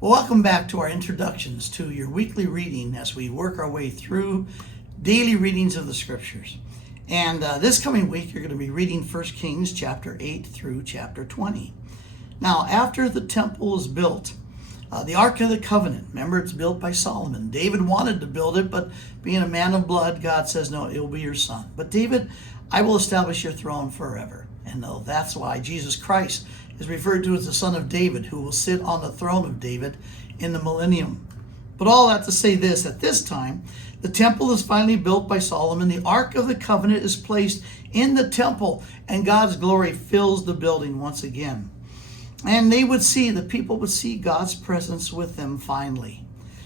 Well, welcome back to our introductions to your weekly reading as we work our way through daily readings of the scriptures. And this coming week, you're going to be reading 1 Kings chapter 8 through chapter 20. Now, after the temple is built, the Ark of the Covenant, remember it's built by Solomon. David wanted to build it, but being a man of blood, God says, no, it will be your son. But David, I will establish your throne forever. And that's why Jesus Christ is referred to as the son of David, who will sit on the throne of David in the millennium. But all that to say this, at this time, the temple is finally built by Solomon. The Ark of the Covenant is placed in the temple, and God's glory fills the building once again. And the people would see God's presence with them finally.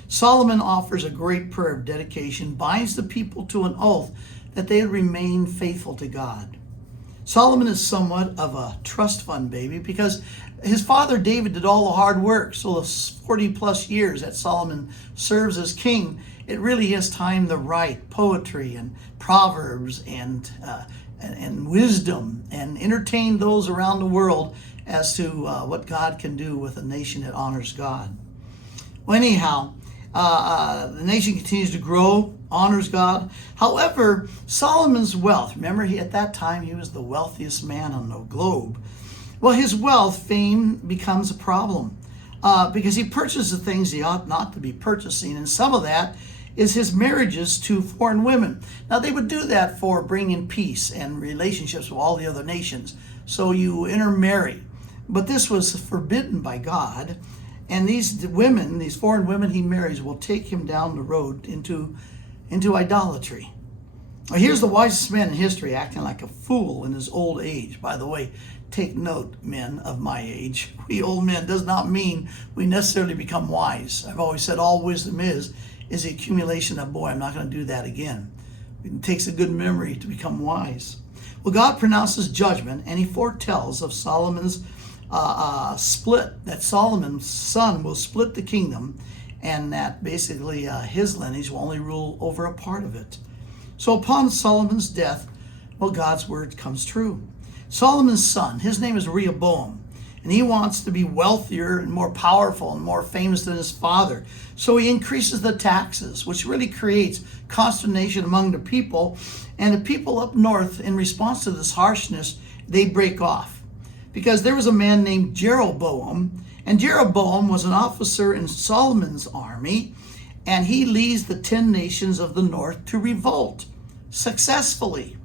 Solomon offers a great prayer of dedication, binds the people to an oath that they would remain faithful to God. Solomon is somewhat of a trust fund baby because his father David did all the hard work. So the 40 plus years that Solomon serves as king, it really is time to write poetry and proverbs and wisdom and entertain those around the world as to what God can do with a nation that honors God. Well, anyhow, the nation continues to grow, honors God. However, Solomon's wealth, remember at that time he was the wealthiest man on the globe. Well, his fame becomes a problem because he purchases things he ought not to be purchasing. And some of that is his marriages to foreign women. Now, they would do that for bringing peace and relationships with all the other nations. So you intermarry. But this was forbidden by God. And these foreign women he marries will take him down the road into idolatry. Now, here's the wisest man in history acting like a fool in his old age. By the way, take note, men of my age. We old men does not mean we necessarily become wise. I've always said all wisdom is the accumulation of, boy, I'm not going to do that again. It takes a good memory to become wise. Well, God pronounces judgment, and he foretells of Solomon's split, that Solomon's son will split the kingdom, and that basically his lineage will only rule over a part of it. So upon Solomon's death, well, God's word comes true. Solomon's son, his name is Rehoboam, and he wants to be wealthier and more powerful and more famous than his father. So he increases the taxes, which really creates consternation among the people. And the people up north, in response to this harshness, they break off. Because there was a man named Jeroboam, and Jeroboam was an officer in Solomon's army, and he leads the 10 nations of the north to revolt successfully.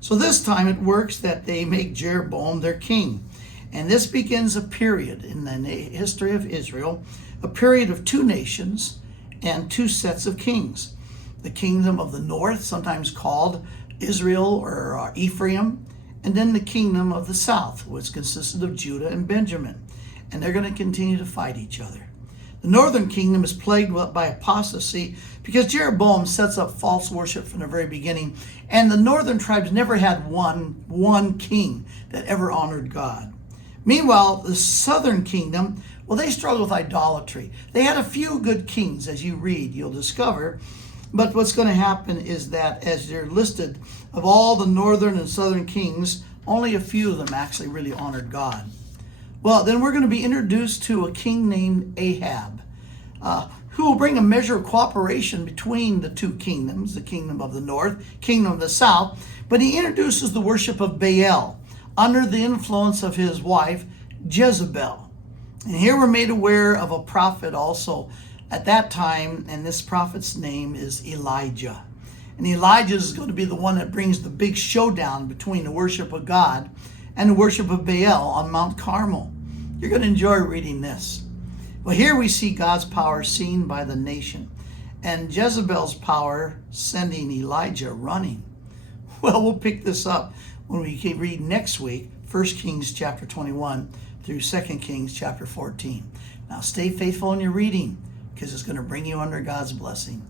So this time it works that they make Jeroboam their king. And this begins a period in the history of Israel, a period of 2 nations and 2 sets of kings. The kingdom of the north, sometimes called Israel or Ephraim, and then the kingdom of the south, which consisted of Judah and Benjamin. And they're going to continue to fight each other. The northern kingdom is plagued by apostasy because Jeroboam sets up false worship from the very beginning. And the northern tribes never had one king that ever honored God. Meanwhile, the southern kingdom, well, they struggled with idolatry. They had a few good kings, as you read, you'll discover. But what's going to happen is that as they're listed, of all the northern and southern kings, only a few of them actually really honored God. Well, then we're going to be introduced to a king named Ahab, who will bring a measure of cooperation between the 2 kingdoms, the kingdom of the north, kingdom of the south. But he introduces the worship of Baal under the influence of his wife, Jezebel. And here we're made aware of a prophet also at that time, and this prophet's name is Elijah. And Elijah is going to be the one that brings the big showdown between the worship of God and the worship of Baal on Mount Carmel. You're going to enjoy reading this. Well, here we see God's power seen by the nation, and Jezebel's power sending Elijah running. Well, we'll pick this up when we read next week, 1 Kings chapter 21 through 2 Kings chapter 14. Now stay faithful in your reading, because it's going to bring you under God's blessing.